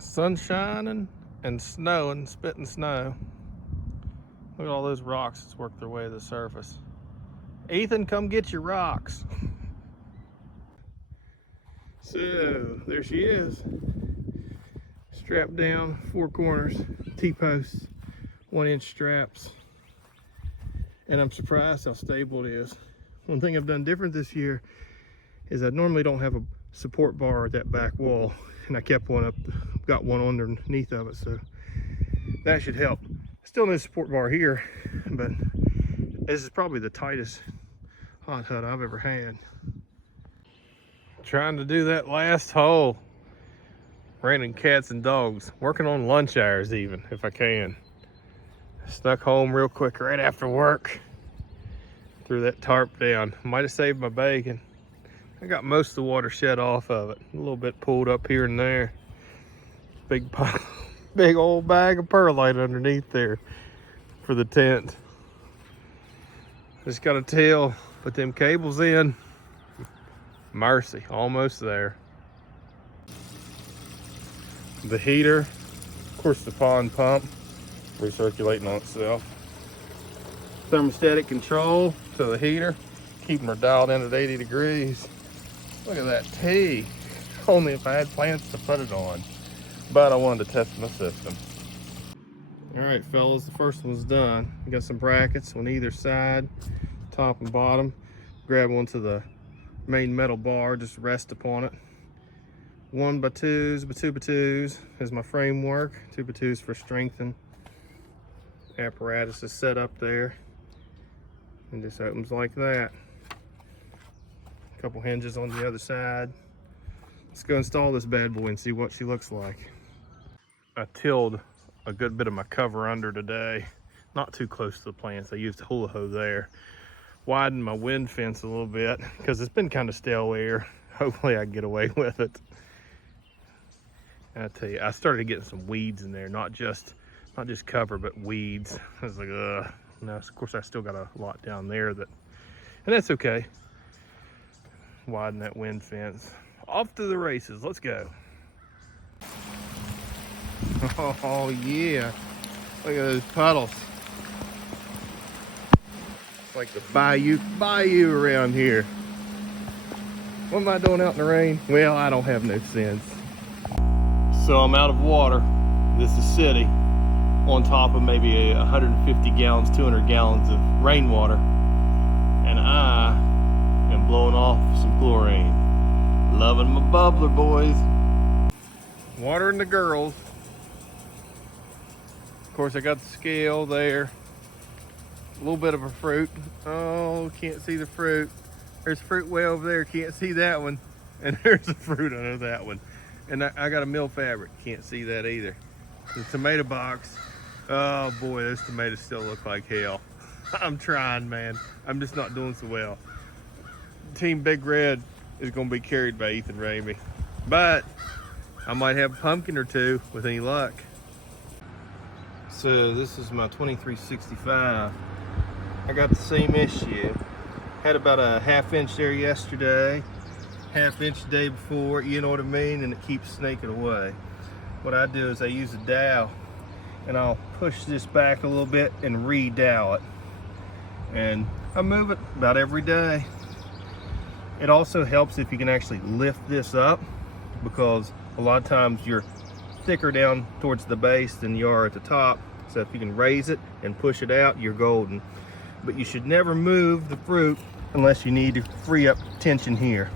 Sun shining and snowing, spitting snow. Look at all those rocks that's worked their way to the surface. Ethan, come get your rocks. So there she is, strapped down, 4 corners, T-posts, 1-inch straps, and I'm surprised how stable it is. One thing I've done different this year is I normally don't have a support bar at that back wall, and I kept one up, got one underneath of it, so that should help. Still no support bar here, but this is probably the tightest hot hut I've ever had. Trying to do that last hole. Raining cats and dogs. Working on lunch hours even, if I can. Snuck home real quick right after work. Threw that tarp down. Might have saved my bacon. I got most of the water shed off of it. A little bit pulled up here and there. Big pile, big old bag of perlite underneath there for the tent. Just gotta tell, put them cables in. Mercy, almost there. The heater, of course the pond pump, recirculating on itself. Thermostatic control to the heater, keeping her dialed in at 80 degrees. Look at that tea. Only if I had plants to put it on. But I wanted to test my system. All right, fellas, the first one's done. We got some brackets on either side, top and bottom. Grab onto the main metal bar, just rest upon it. 1x2s, 2x2s is my framework. 2x2s for strengthening. Apparatus is set up there. And just opens like that. A couple hinges on the other side. Let's go install this bad boy and see what she looks like. I tilled a good bit of my cover under today. Not too close to the plants. I used a hula hoe there. Widened my wind fence a little bit because it's been kind of stale air. Hopefully I can get away with it. And I tell you, I started getting some weeds in there, not just cover, but weeds. I was like, ugh. Now, of course, I still got a lot down there and that's okay. Widen that wind fence. Off to the races. Let's go. Oh yeah! Look at those puddles. It's like the bayou around here. What am I doing out in the rain? Well, I don't have no sense. So I'm out of water. This is city. On top of maybe 150 gallons, 200 gallons of rainwater. And I am blowing off some chlorine. Loving my bubbler, boys. Watering the girls. Of course, I got the scale there. A little bit of a fruit. Oh, can't see the fruit. There's fruit way over there. Can't see that one. And there's a fruit under that one. And I got a mill fabric. Can't see that either. The tomato box. Oh boy, those tomatoes still look like hell. I'm trying, man. I'm just not doing so well. Team Big Red is going to be carried by Ethan Ramey. But I might have a pumpkin or two with any luck. So this is my 2365. I got the same issue. Had about a 1/2 inch there yesterday, 1/2 inch the day before, you know what I mean? And it keeps snaking away. What I do is I use a dowel and I'll push this back a little bit and re-dowel it. And I move it about every day. It also helps if you can actually lift this up, because a lot of times you're thicker down towards the base than you are at the top. So if you can raise it and push it out, you're golden. But you should never move the fruit unless you need to free up tension here.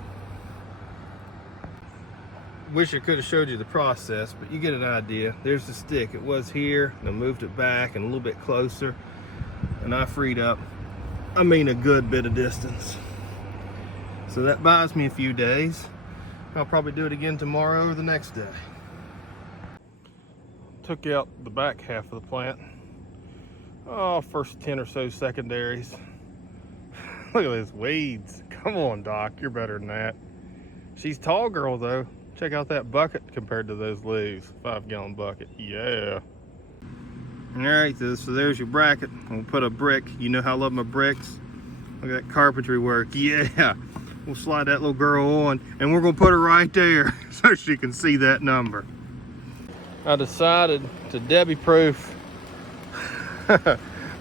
Wish I could have showed you the process, but you get an idea. There's the stick. It was here, and I moved it back and a little bit closer, and I freed up, a good bit of distance. So that buys me a few days. I'll probably do it again tomorrow or the next day. Took out the back half of the plant. Oh, first 10 or so secondaries. Look at those weeds. Come on, Doc, you're better than that. She's tall girl though. Check out that bucket compared to those leaves. 5-gallon bucket, yeah. All right, so there's your bracket. We'll put a brick. You know how I love my bricks. Look at that carpentry work, yeah. We'll slide that little girl on, and we're gonna put her right there so she can see that number. I decided to Debbie proof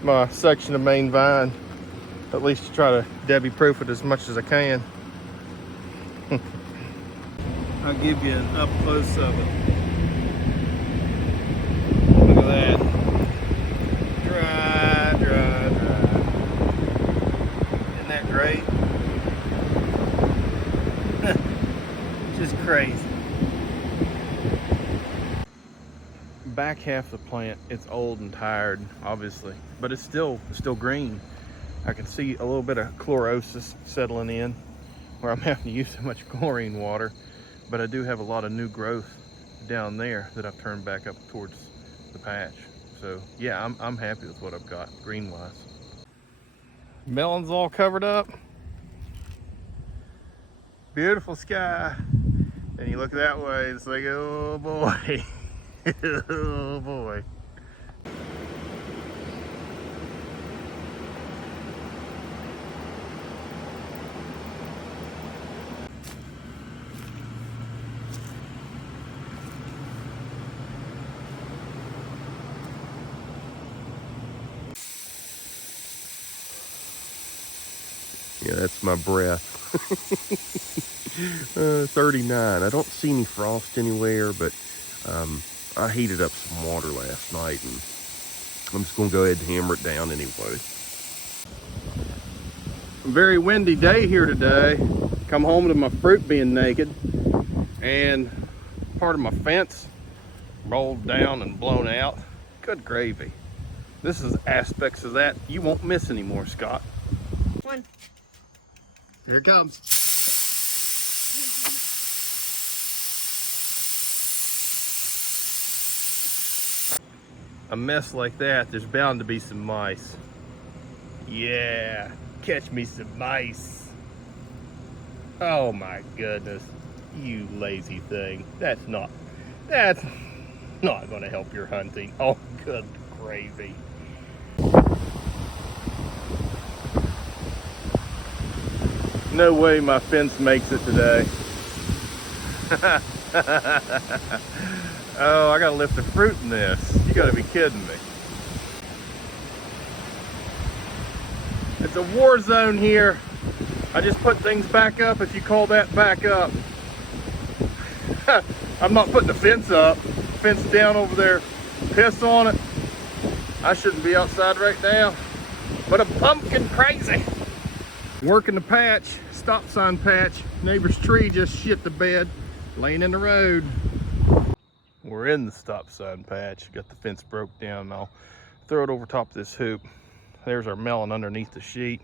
my section of main vine, at least to try to Debbie proof it as much as I can. I'll give you an up close of it. Look at that. Dry, dry, dry. Isn't that great? Just crazy. Back half the plant, it's old and tired, obviously, but it's still green. I can see a little bit of chlorosis settling in where I'm having to use so much chlorine water, but I do have a lot of new growth down there that I've turned back up towards the patch. So yeah, I'm happy with what I've got green wise. Melon's all covered up. Beautiful sky. And you look that way, it's like, oh boy. Oh boy. Yeah, that's my breath. 39. I don't see any frost anywhere, but I heated up some water last night, and I'm just gonna go ahead and hammer it down anyway. Very windy day here today. Come home to my fruit being naked, and part of my fence rolled down and blown out. Good gravy. This is aspects of that you won't miss anymore, Scott. One. Here it comes. A mess like that, there's bound to be some mice. Yeah, catch me some mice. Oh my goodness, you lazy thing. That's not gonna help your hunting. Oh, good gravy. No way my fence makes it today. Oh, I gotta lift the fruit in this. You gotta be kidding me. It's a war zone here. I just put things back up, if you call that back up. I'm not putting the fence up. Fence down over there. Piss on it. I shouldn't be outside right now. But I'm pumpkin crazy. Working the patch, stop sign patch. Neighbor's tree just shit the bed, laying in the road. We're in the stop sign patch. Got the fence broke down. I'll throw it over top of this hoop. There's our melon underneath the sheet.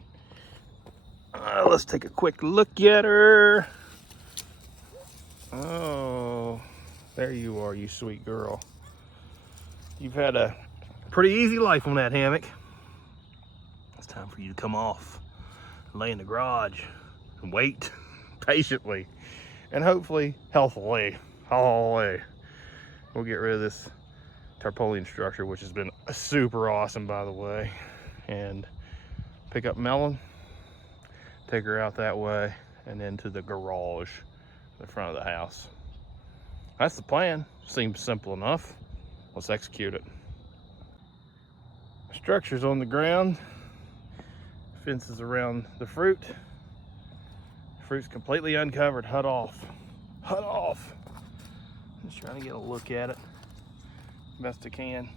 Let's take a quick look at her. Oh, there you are, you sweet girl. You've had a pretty easy life on that hammock. It's time for you to come off, lay in the garage, and wait patiently, and hopefully healthily. We'll get rid of this tarpaulin structure, which has been super awesome, by the way, and pick up Melon, take her out that way, and then to the garage, the front of the house. That's the plan. Seems simple enough. Let's execute it. Structure's on the ground. Fences around the fruit. Fruit's completely uncovered. Hut off. Hut off. Just trying to get a look at it best I can.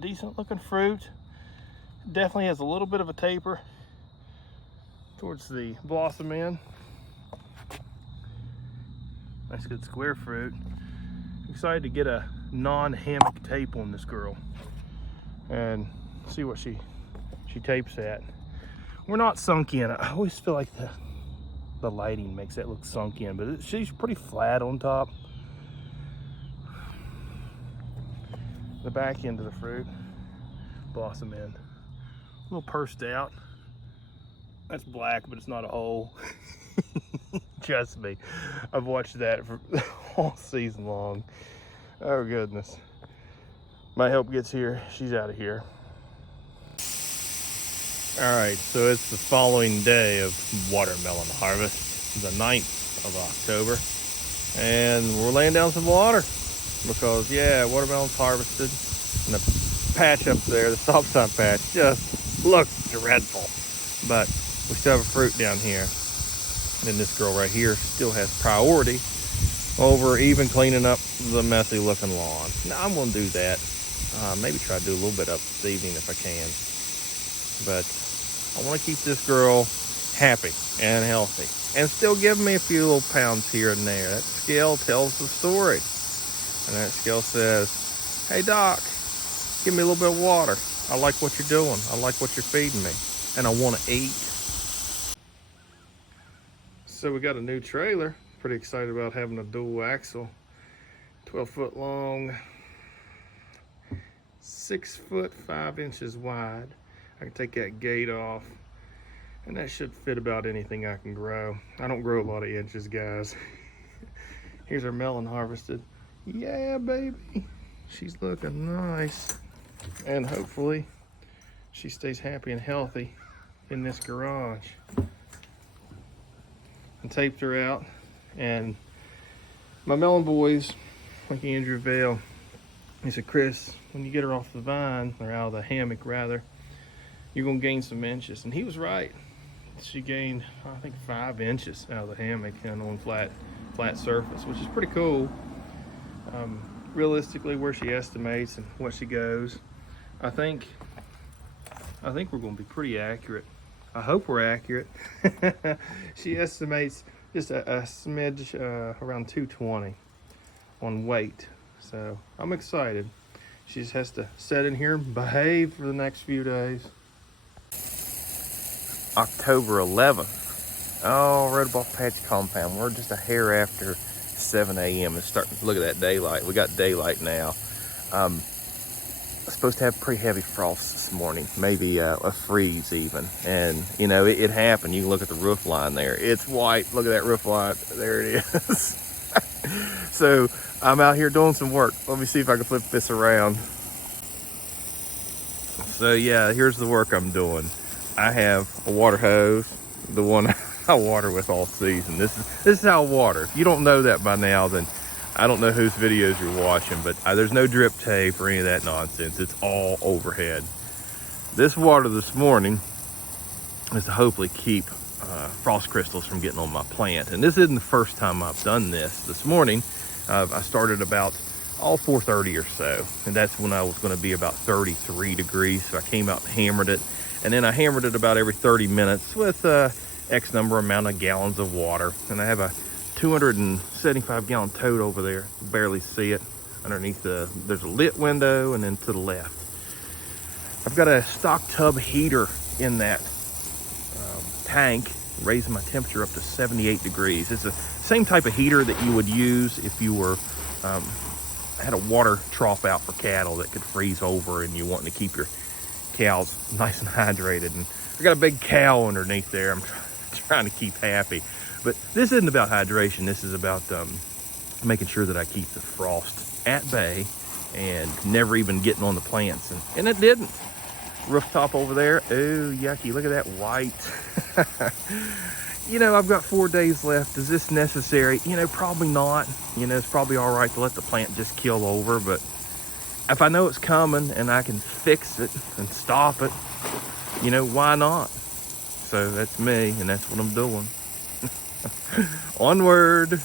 Decent looking fruit. Definitely has a little bit of a taper towards the blossom end. Nice good square fruit. Excited to get a non-hammock tape on this girl and see what she tapes at. We're not sunk in. I always feel like the lighting makes that look sunk in, but she's pretty flat on top. The back end of the fruit, blossom end, a little pursed out. That's black, but it's not a hole. Trust me, I've watched that for all season long. Oh goodness. My help gets here, she's out of here. All right, so it's the following day of watermelon harvest, the 9th of October, and we're laying down some water. because yeah, watermelon's harvested, and the patch up there, the stop sign patch, just looks dreadful. But we still have a fruit down here. And then this girl right here still has priority over even cleaning up the messy looking lawn. Now I'm gonna do that. Maybe try to do a little bit up this evening if I can. But I want to keep this girl happy and healthy, and still give me a few little pounds here and there. That scale tells the story, and that scale says, "Hey Doc, give me a little bit of water. I like what you're doing. I like what you're feeding me, and I want to eat." So we got a new trailer. Pretty excited about having a dual axle, 12 foot long, 6 foot 5 inches wide. I can take that gate off, and that should fit about anything I can grow. I don't grow a lot of inches, guys. Here's our melon harvested. Yeah, baby. She's looking nice. And hopefully she stays happy and healthy in this garage. I taped her out, and my melon boys, like Andrew Vale, he said, "Chris, when you get her off the vine, or out of the hammock rather, you're gonna gain some inches." And he was right. She gained, I think, 5 inches out of the hammock and on flat surface, which is pretty cool. Realistically, where she estimates and what she goes, I think we're gonna be pretty accurate. I hope we're accurate. She estimates just a smidge around 220 on weight. So I'm excited. She just has to sit in here and behave for the next few days. October 11th. Oh, Red Ball Patch Compound. We're just a hair after 7 a.m. It's starting to look at that daylight. We got daylight now. Supposed to have pretty heavy frost this morning, maybe a freeze even. And you know, it happened. You can look at the roof line there. It's white. Look at that roof line. There it is. So I'm out here doing some work. Let me see if I can flip this around. So yeah, here's the work I'm doing. I have a water hose, the one I water with all season. This is how I water. If you don't know that by now, then I don't know whose videos you're watching, but there's no drip tape or any of that nonsense. It's all overhead. This water this morning is to hopefully keep frost crystals from getting on my plant. And this isn't the first time I've done this morning. I started about 4:30 or so, and that's when I was going to be about 33 degrees. So I came out and hammered it, and then I hammered it about every 30 minutes with X number amount of gallons of water. And I have a 275 gallon tote over there. You barely see it. Underneath there's a lit window, and then to the left I've got a stock tub heater in that tank, raising my temperature up to 78 degrees. It's the same type of heater that you would use if you were had a water trough out for cattle that could freeze over and you wanting to keep your cows nice and hydrated. And I got a big cow underneath there I'm trying to keep happy. But this isn't about hydration. This is about making sure that I keep the frost at bay and never even getting on the plants. And it didn't. Rooftop over there, oh yucky, look at that white. You know, I've got 4 days left. Is this necessary? You know, probably not. You know, it's probably all right to let the plant just kill over, but if I know it's coming and I can fix it and stop it, you know, why not? So that's me, and that's what I'm doing. Onward.